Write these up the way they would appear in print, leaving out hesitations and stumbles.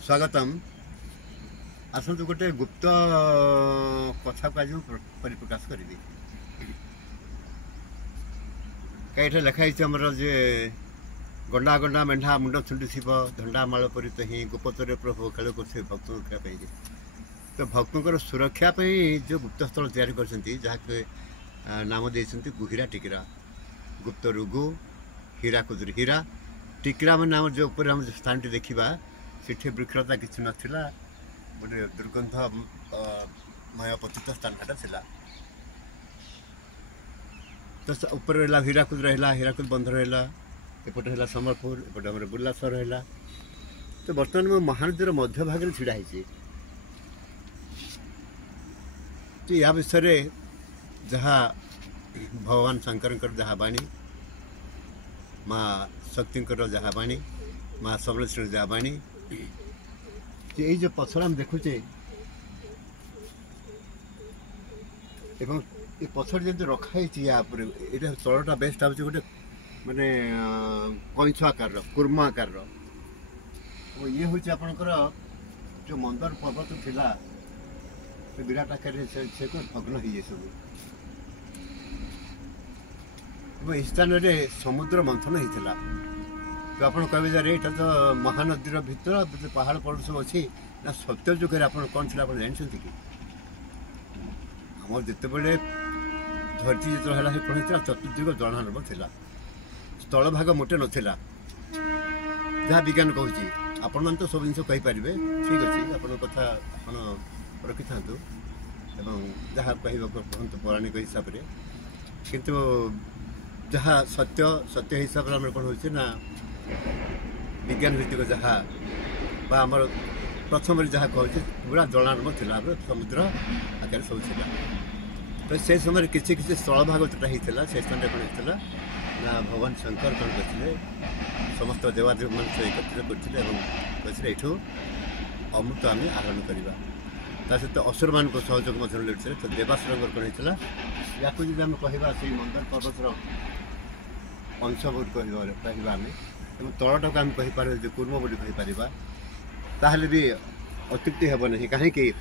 स्वागतम आसतु गोटे गुप्त कथा को आज परिप्रकाश करी कहीं लिखाई आमर जे गंडा गंडा मेढ़ा मुंड छुंडी थी धंडा माल परित ही गुप्तर प्रभु खेल कर भक्त रक्षा तो भक्तों सुरक्षा जो गुप्त स्थल तैयारी कर नाम दे गुहिरा टिकिरा गुप्त रुगु हीरा कुदुरी हीरा टिकिरा मान आम जो ऊपर हम स्थान देखा सेठी वृक्षता किसी नाला गोटे दुर्गंधमय पतित स्थान था तो ऊपर रहा हीराकुद रहा हीराकुद बंध रहा एपटे है सम्बलपुर एपटे आम बुर्लासर रहा तो बर्तमान मैं महानदीर मध्य भाग में ढड़ा तो या विषय जहाँ भगवान शंकर जहाँ बाणी माँ शक्ति जहाँ बाणी माँ समलेश्वरी जहाँ बाणी ये जो पथर हम देखुचे एवं ये पथर जब रखाई या तलटा बेस्ट हूँ गोटे माने कंछ आकार कूर्म आकार ये हूँ आपणकर जो मंदर पर्वत थिला विराट आकार से भग्न हो सब स्थान में समुद्र मंथन होता तो आप कहे ये तो महानदीर भितर पहाड़ पर्वत सब अच्छी ना सत्य जुगे आप कौन थी आप जानते कि आम जिते धरती जो है कौन होता चतुर्दिग जलानर्म था स्थल भाग मोटे नाला जहाँ विज्ञान कहूँ आपण मैंने तो सब जिन कहींपर ठीक अच्छे आप कथा आप रखि था जहाँ कह कहतु पौराणिक हिसाब से किंतु जहाँ सत्य सत्य हिसाब से कौन हो विज्ञान भित्तिक जहाँ आमर प्रथम जहाँ कहूँ पूरा जलानर्म था समुद्र आकार सब था तो से समय किसी किसी स्थल भाग जोटा होता से स्थान कौन होता ना भगवान शंकर कौन करते समस्त देवादेव मान एकत्रित करते कहते यू अमृत आम आहरण करवा सहित असुर मान सहयोग लड़ते तो देवासुर कौन होता या जब आम कह मंदर पर्वतर अंश बहुत कहवा आम तलटा को आम कहीपर जो कूर्म बोली कहीपर ताहले भी अत्युक्ति हे ना कहीं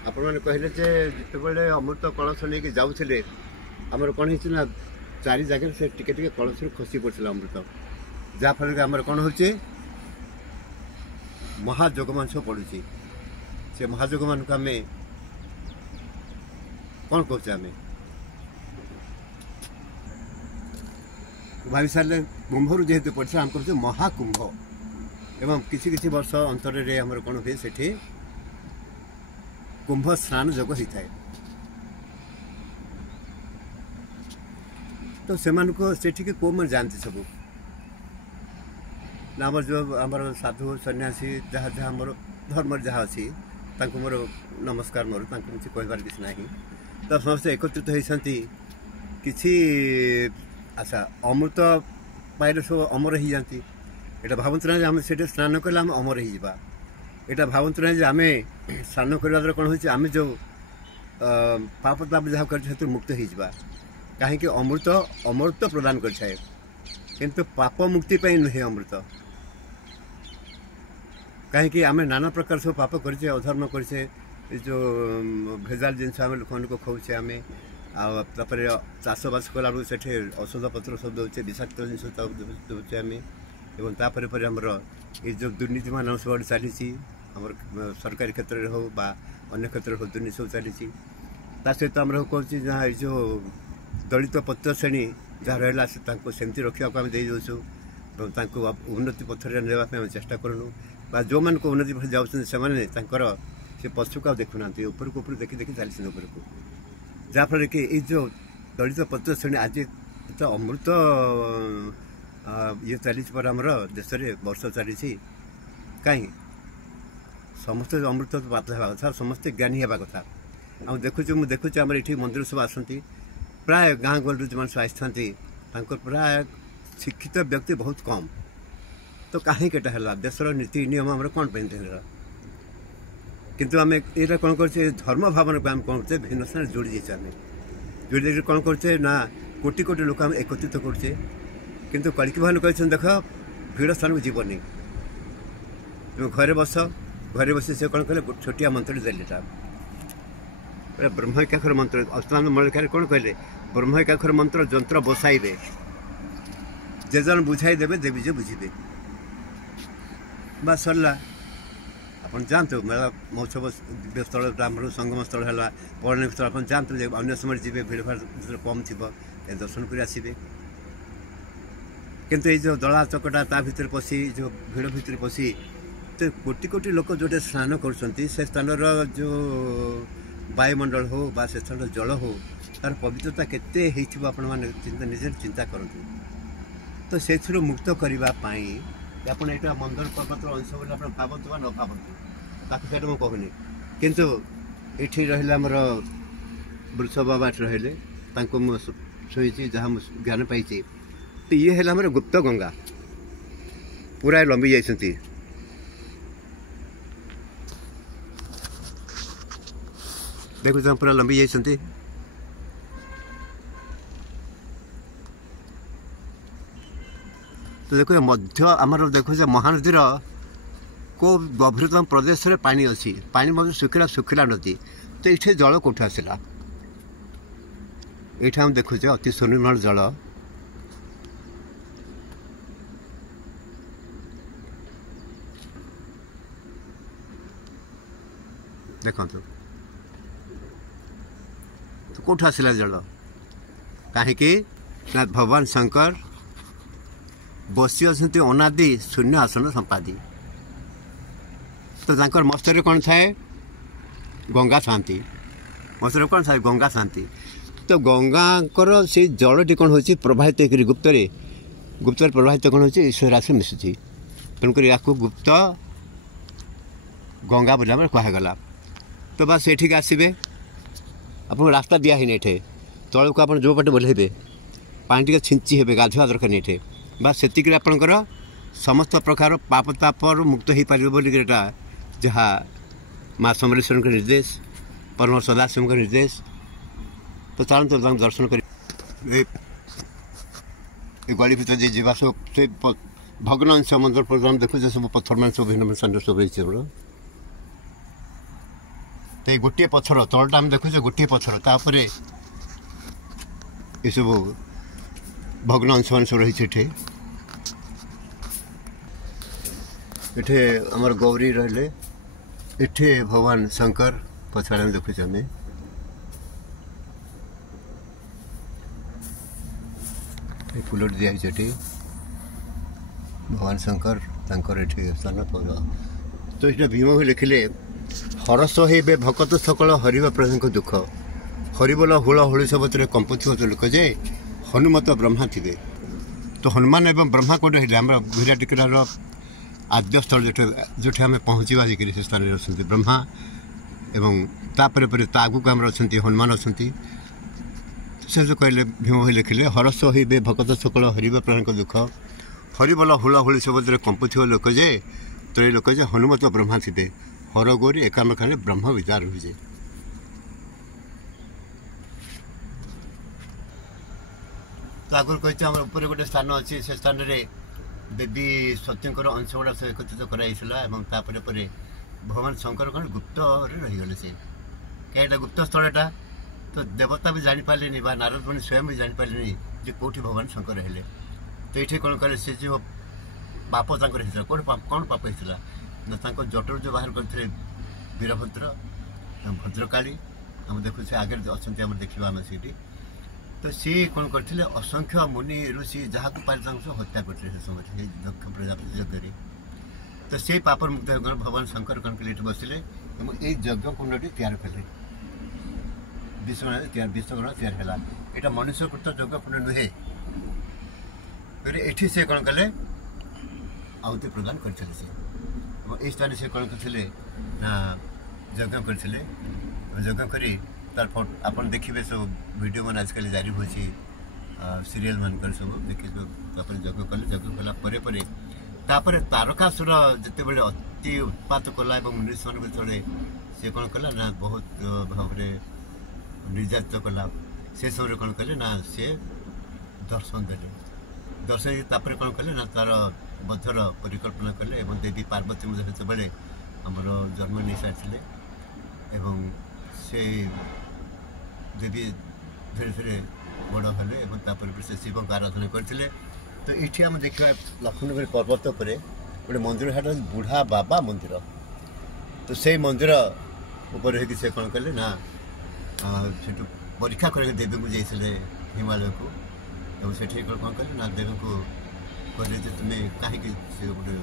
आपण मैंने कहले जिते अमृत कलश नहीं जाऊे आमर कौन होना चारि जगह से टिके टिके कलश खसी पड़ा अमृत जहाँफल आम कौन हो महाजोगमांस पड़ू से महाजोगमान को आम कौन कहे आम भाई सारे कुंभरू जेहेतु पड़ा आम कहे महाकुंभ एवं किसी किसी वर्ष अंतर आमर कौन हुए से कुंभ स्नान जोग होता है तो से कौ मैंने जानते सब आम जो आम साधु सन्यासी जहाँ जहाँ मोर धर्म जहाँ अच्छी मोर नमस्कार मोर किसी कहबार किसी ना तो समस्त एकत्रित होती किसी अच्छा अमृत पाइले सब अमर हो जाती यहाँ भावतु ना आम से स्नान कले आम अमर हो यहाँ भावतु ना आम स्नान करवा द्वारा कौन हो जो पाप ताप जहाँ कर मुक्त हो कहीं अमृत अमृत प्रदान करे किंतु पाप मुक्ति नुहे अमृत कहीं आम नाना प्रकार सब पाप करे अधर्म करे जो भेजाल जिन लोक खाऊे आम आपर चाषबास कला से औषध पत्र सब दौचे विषाक्त जिन दौचे आम एवं तापर आमर ये जो दुर्नीति मान सब चली सरकारी क्षेत्र में हो अन्य क्षेत्र हो दुर्नीति सब चली सहित आम कहूँ जहाँ जो दलित पत्र श्रेणी जहाँ रहा सेमती रखा आम दे दूँ उन्नति पथर नापी चेष्टा करूँ जो मान उन्नति पथ जाऊँ से पशु को देखुना उपरको ऊपर देखी देखी चली उपरको जहाँफल कि ये जो दलित पत्र श्रेणी आज तो अमृत ये चली आमर देश में वर्ष चली कहीं समस्त अमृत पात होगा कथा समस्ते ज्ञानी होगा कथा आ देखुच आम ये मंदिर सब आसती प्राय गाँ गहली जो सब आसती प्राय शिक्षित व्यक्ति बहुत कम तो कहीं है देशर नीति नियम आम कौन पे किंतु आम ये कौन कर धर्म भावना को आम कौन करते भिन्न स्थान जोड़ी जाइए आम जोड़ी कौन करते ना कोटि कोटि लोक आम एकत्रित करते किंतु कलिकी भगवान कहते देख भिड़ स्थान को जीवनी तुम घरे बस घरे बसी से कौन कले छोटिया मंत्र देले ब्रह्मैकाखर मंत्र अष्टांग मलिकार कौन कहले ब्रह्मैकाखर मंत्र जंत्र बसाइबे जे जन बुझाई देबे देवी जे बुझिबे बस सरला अपन जानते मेला महोत्सव दिव्य स्थल ब्राह्मण संगम स्थल है पौराणिक स्थल अपन जानते अन्य समय जी भिड़ भाड़ कम थी दर्शन कर आसबे किंतु ये जो दला चकटा ता भीतर पशि जो भिड़ भीतर पशि तो कोटि कोटि लोक जो स्नान कर स्थान जो वायुमंडल हो बा से स्थान जल हो तार पवित्रता केते निजे चिंता करते तो से मुक्त करने आप मंदर पर्वत अंश बोले आप भावतु न भावतु ताकि मुझे कहूनी किंतु ये रहा आमर वृष बाबा रहिले शोची जहाँ ज्ञान पाई तो ये है आम गुप्त गंगा पूरा लंबी जाती देखो पूरा लंबी जाती तो देखो मध्य आमर देखो महानदीर को गभीरतम प्रदेश में पानी अच्छी पानी मतलब सुखिला सुखिला नदी तो ये जल कौट आसला ये हम देखुचे अति सुनिर्मल जल देखो तो कौट आसला जल कहीं ना भगवान शंकर बसी अच्छे अनादि शून्य आसन संपादी तो तांकर मस्तरे कौन थाए गंगा शांति मस्तरे कौन थाए गंगा शांति तो गंगाकर से जलटी कौन हो प्रवाहित गुप्तरे गुप्तर प्रवाहित कौन हो ईश्वर आस मिशुची तेणुक या गुप्त गंगा बोला कहगला तो बस ये आसबे आपको रास्ता दिहन ये तौक आप जो पटे बोलेबे पानी टे छिंची हे गाधुआ दरकार नहीं बस से आपणकर समस्त प्रकार पापताप मुक्त हो पार बोलिक जहाँ माँ समलेश्वर निर्देश परम सदाशिव निर्देश तो चलते दर्शन कर गली भर जा सब से भग्नांश मंदिर प्रोग्राम देखो सब पत्थर मान सब भिन्न सब रही तो गोटे पत्थर तलटा आम देखुचे गोटे पत्थर तापर ये सब भग्नांश मान सब रही इठे आमर गौरी रहिले इठे भगवान शंकर पछाड़ में देखुचे आम फुलट दिया भगवान शंकर स्थान तो ये भीम लिखिले हरस हे भकत सकल हरिव प्रभु दुख हरिबोल हुल हुली सबरे कंपुथुव लोक जे हनुमत ब्रह्मा थे तो हनुमान एवं ब्रह्मा कौन रही आम भीरा टिकरार आद्य स्थल जो आम पहुँचा जाकि से स्थान अच्छा ब्रह्मा एवं तापर आगू आम अच्छा हनुमान अच्छा से जो कहले भीम भाई लिखिले हरस हे भकत सकल हरिव प्रभु दुख हरिबोल हुल हुली सबरे कंपुथुव लोक जे तो ये लोक जे हनुमत ब्रह्मा थे हर गौरी एकामखाने ब्रह्म विचार हुए तो आगुरी कही आम ऊपर गोटे स्थान अच्छी से स्थान में देवी सत्यंकर अंश गुड़ा सब एकत्रित कराइला भगवान शंकर कौन गुप्त रहीगले से क्या गुप्त स्थलटा तो देवता भी जापारे नारद मुनि स्वयं भी जापारे जे कौटी भगवान शंकर रहिले तो ये कौन कले से जो पाप कौन कौन पाप होता ना जटर जो बाहर करते वीरभद्र भद्रकाली आम देखु आगे अच्छा देखा आम से तो सी कौन करते असंख्य मुनि ऋषि जहाँ को पारे सब हत्या करते समय दक्ष प्रजापति यज्ञ तो से पापर मुक्त भगवान शंकर कौन कले बसिले ये यज्ञ कुंडी तैयार कले विश्वगण तैयार है यहाँ मनुष्यकृत यज्ञ कुंड नुहे ये से कौन कले आहुति प्रदान करते ये स्थान से कौन करते ना यज्ञ करते यज्ञ करी तार आपन देखिए सब वीडियो मान आजकल जारी हो सीरियल मानकर सब देखिए यज्ञ कले यज्ञ कलापर तारकासुर जिते बड़े अति उत्पात कला मनुष्य मान जो सी कौन कला ना बहुत भाव निर्यातित कला से समय कौन कले ना सी दर्शन देले दर्शन तापर कौन कले ना तार बद्धर परिकल्पना कले देवी पार्वती जो आमर जन्म नहीं सारी एवं से देवी धीरे धीरे बड़ हेले से शिव को आराधना करते। तो ये आम देखा लक्ष्मणगिरी पर्वत पर गोटे मंदिर है बुढ़ा बाबा मंदिर। तो से मंदिर ऊपर से कौन कले ना से परीक्षा करके देवी को जाइए हिमालय को। और से कौन कले ना देवी को कहले तुम्हें कहीं गोटे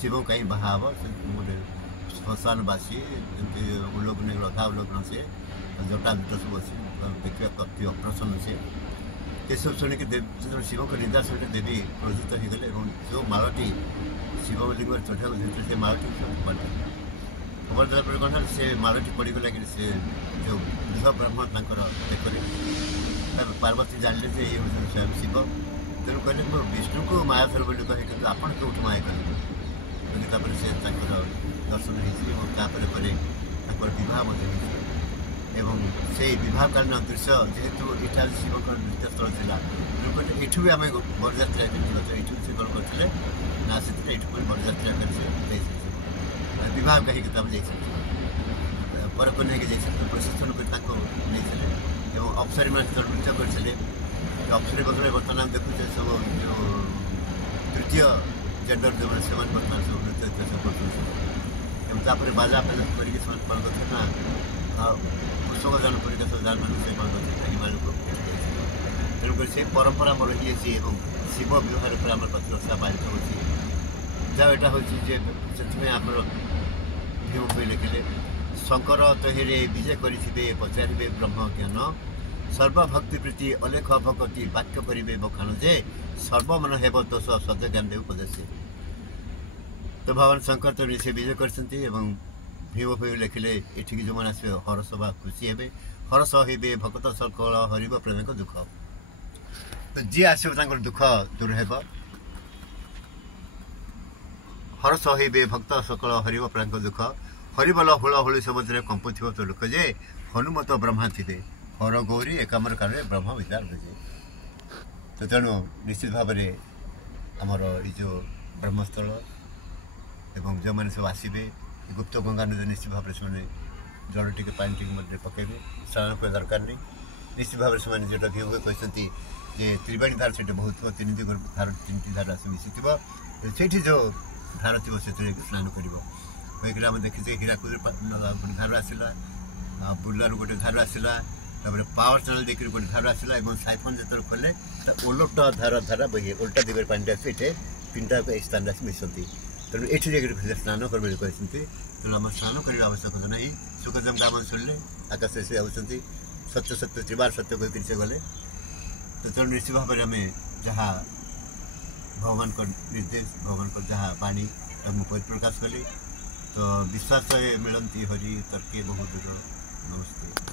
शिव कहीं बाहा गोटे श्मशानवासी जमी उल्लोकन रथा उल्लोकन से जटा जुट सब अच्छे देखा अति अप्रसन्न से सब शुणिक शिव को निंदा शुणिक देवी क्रोधित हो गले जो मालटी शिवलिंग चढ़ा से मालटी खबर देला कौन से मालटी पड़गला कि से जो गृह ब्राह्मण देखते पार्वती जानले जे ये स्वयं शिव। तेणु कहले मोर विष्णु को माया थर बोली कहे कि आपड़ कौट माया करेंगे से दर्शन होपर बहुत एवं से विवाहकालीन दृश्य जेहेतु यहाँ शिव नृत्य स्थल था कहते ये भी आम बरजात्रा ये से कौन करते ना से बरजात्रा कर विवाह कहीं परक नहीं जाते प्रशिक्षण कर अफसरी मान नृत्य करते। अफसरी बदल बर्तमान देखुचे सब जो तृतीय जेंडर जो से बर्तमान सब नृत्य कर बाजा पेला करके कौन करते ना कृषक जान परीक्षा सब जान से कौन करते हिमालय को। तेणुक से परंपरा मोर रही शिव विवाह पर आम प्रतिरक्षा पालित होती जहाँ यहाँ हूँ आमर भीम लिखिले शंकर तहिरे विजय करेंगे पचारे ब्रह्म ज्ञान सर्वभक्ति प्रीति अलेख भक्ति वाक्य करेंगे बखाण जे सर्वमन हेब दोष सद ज्ञान देव उपदेश। तो भगवान शंकर तो से विजय कर भीम भीम लिखिले ये जो मैंने आसवे हरस बा खुशी हे हरस हे भक्त सकल हरिब प्रेम दुख। तो जी आसो दुख दूर हे हरस हे भक्त सकल हरिब प्रेम दुख हरिबल हुल हुली समुद्र कंपुथ तो लोक जे हनुमत ब्रह्मा थे हर गौरी एकामर कारण ब्रह्म विचार बुझे। तो तेणु निश्चित भाव में आमर ये ब्रह्मस्थल एवं जो मैंने सब आसवे गुप्त गंगा नदी निश्चित भाव में जल टी पानी टी पकेबे स्नान कर दरकार नहीं। निश्चित भाव में जो भीम कहते जे त्रिवेणी धार से बहुत तीन दिग धार तीन धार आस मिसी से जो धार थी से स्नान कर आम देखीचे हीराकुद गोटे धार आसला बुर्लार गोटे धार आसला पावर चैनल देखिए गोटे धार आसला साइफन जो खोले ओलट धार धारा बही उल्टा दिगरे पानी आस तीनटा स्थान आस मिसती। तेणु ये स्नान कर कहते तेणु आम स्नान करने आवश्यकता ना सुखजम गाम शुणिले आकाश से आउट सत्य सत्य त्रिबार सत्य कहकर से गले। तो तेणु निश्चित भाव में आम जहाँ भगवान को निर्देश भगवान को जहाँ बाणी परिप्रकाश कले तो विश्वास मिलती हरि तर्के बहुत नमस्ते।